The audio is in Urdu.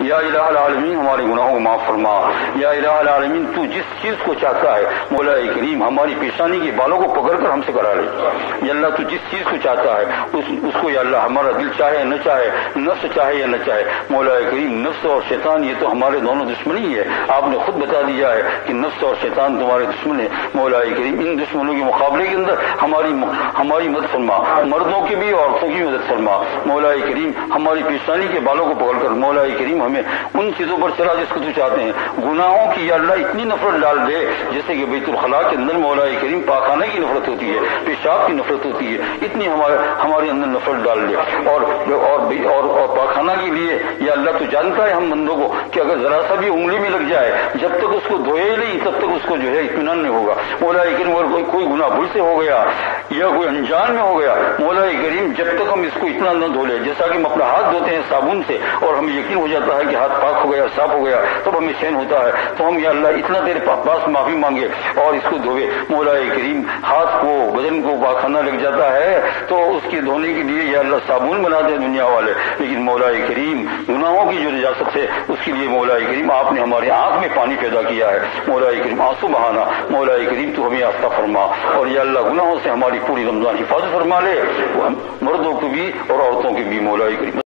یا الہ العالمین ہمارے گناہوں کو معاف فرما، یا الہ العالمین تو جس چیز کو چاہتا ہے مولا کریم ہماری پیشانی کے بالوں کو پکڑ کر ہم سے کرا لے، یا اللہ تو جس چیز کو چاہتا ہے اس کو یا اللہ ہمارا دل چاہے نہ چاہے، نفس چاہے یا نہ چاہے، مولا کریم نفس اور شیطان یہ تو ہمارے دونوں دشمنی ہے، آپ نے خود بتا دیا ہے کہ نفس اور شیطان تمہارے دشمن ہے، مولا کریم ان دشمنوں کے مقابلے کے اندر ہماری مدد فرما، مردوں کی بھی عورتوں کی مدد فرما، مولا کریم ہماری پیشانی کے بالوں کو پکڑ کر مولا کریم ہمیں ان چیزوں پر چلا جس کو تو چاہتے ہیں، گناہوں کی یا اللہ اتنی نفرت ڈال دے جیسے کہ بیت الخلاء کے اندر مولا کریم پاخانے کی نفرت ہوتی ہے، پیشاب کی نفرت ہوتی ہے، اتنی ہمارے اندر نفرت ڈال دے، اور پاخانہ کے لیے یا اللہ تو جانتا ہے ہم بندوں کو کہ اگر ذرا سا بھی انگلی میں لگ جائے جب تک اس کو دھوئے نہیں تب تک اس کو جو ہے اطمینان نہیں ہوگا، مولا کریم اگر کوئی گناہ بھول سے ہو گیا یا کوئی انجان میں ہو گیا مولا کریم جب تک ہم اس کو اتنا نہ دھو لے، جیسا کہ ہم اپنا ہاتھ دھوتے ہیں صابن سے اور ہمیں یقین ہو جاتا ہے کہ ہاتھ پاک ہو گیا صاف ہو گیا تب ہمیں چین ہوتا ہے، تو ہم یا اللہ اتنا تیرے پاس معافی مانگے اور اس کو دھوئے، مولا کریم ہاتھ کو بدن کو پاخانہ لگ جاتا ہے تو اس کے دھونے کے لیے یا اللہ صابن بنا دے دنیا والے، لیکن مولا کریم گناہوں کی جو نجاست ہے اس کے لیے مولا کریم آپ نے ہماری آنکھ میں پانی پیدا کیا ہے، مولا کریم آنسو بہانا، مولا کریم تو ہمیں آفتہ فرما اور یا اللہ گناہوں سے ہماری پوری رمضان حفاظت فرما لے، مردوں کو بھی اور عورتوں کی بھی مولا کریم